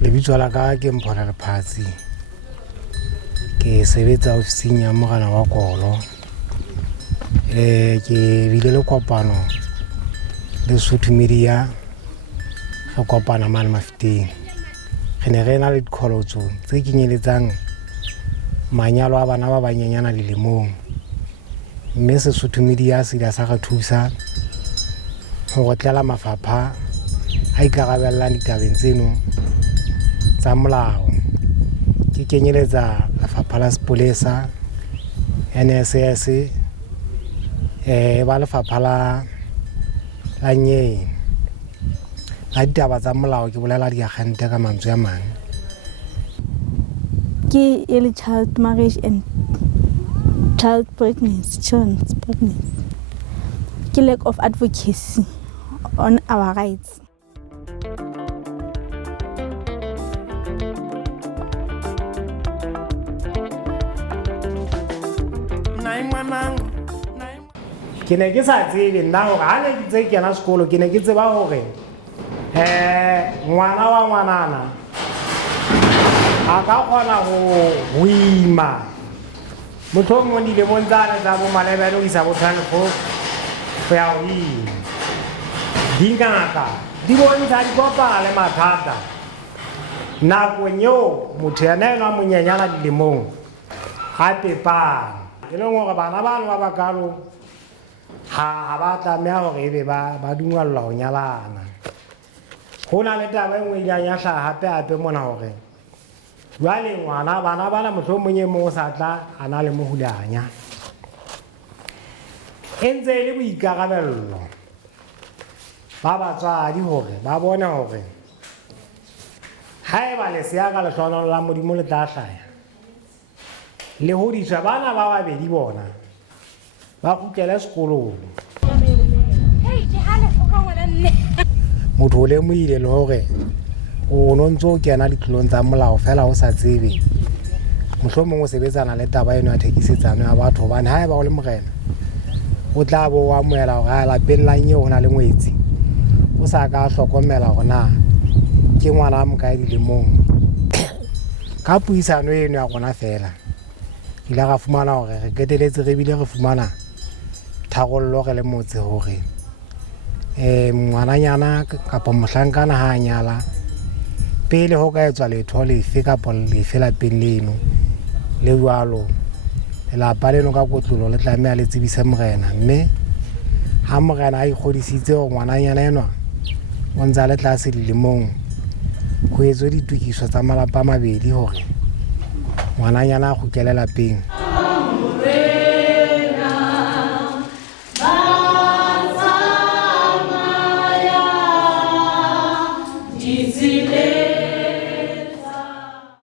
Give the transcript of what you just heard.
Lebitso la ka ke Mphola Lephatsi. Ke sebetsa ofising ya Morena wa Kolo. Ke bile le kopano le Sotho Media re kopana mane Mafeteng. Re ne re na le dikholotso tse kenyeletsang manyalo a bana ba banyenyana dilemong. Mme Sotho Media se ile sa re thusa ho gotlela mafapha a ikarabellang ditabeng tseno tsa molao. Ke kenyeletsa Lefapha la Sepolesa, NSS, ba Lefapha la Nyewe la ditaba tsa molao, ke bolela diagente ka mantswe a mang. Ke early child marriage and child pregnancy, children's pregnancy. Ke lack of advocacy on our rights. Ke ne ke sa tsebe nna hore ha ne ke tse kena sekolo ke ne ke tseba hore ngwana wa ngwanana a ka kgona ho ima mohlomong dilemong tsane tsa bo malebele ho isa bo 12 ho ya ho ima. Dingaka di bontsha di kopana le mathata nakong eo motho yena enwa monyenyana dilemong ga pepang, e leng hore bana bano ba bakalo ha ba tlameha hore ebe ba dumellwa ho nyalana. Ho na le taba e nngwe ya hlaha hape mona hore jwale ngwana bana bana mohlomong e mong o sa tla a na le mohulanya e ntse e le boikarabello ba batswadi hore ba bone hore haeba lesea ka lehlohonolo la Modimo le tla hlaya le hodiswa bana ba babedi bona ba kgutlele sekolong. Motho o lemohile le hore o no ntse o kena ditlolong tsa molao fela o sa tsebe mohlomong o sebetsana le taba eno ya thekisetsano ya batho, hobane haeba o le morena o tla bo wa amohela hore ha lapeng la nyeo ho na le ngwetsi o sa ka hlokomela hore na ke ngwana a mokae dilemong. Ka puisano eno ya rona fela ile ra fumana hore re keteletse re bile re fumana tharollo re le motse hore ngwananyana kapa mohlankana ha a nyala pele ho ka etswa letho lefe kapa lefe lapeng leno le jwalo, lelapa leno ka kotlolo le tlameha le tsebise morena. Mme ha morena a ikgodisitse hore ngwananyana enwa o ntse le tlase dilemong, ho etswe ditokiso tsa malapa a mabedi hore ngwananyana a kgutlele lapeng.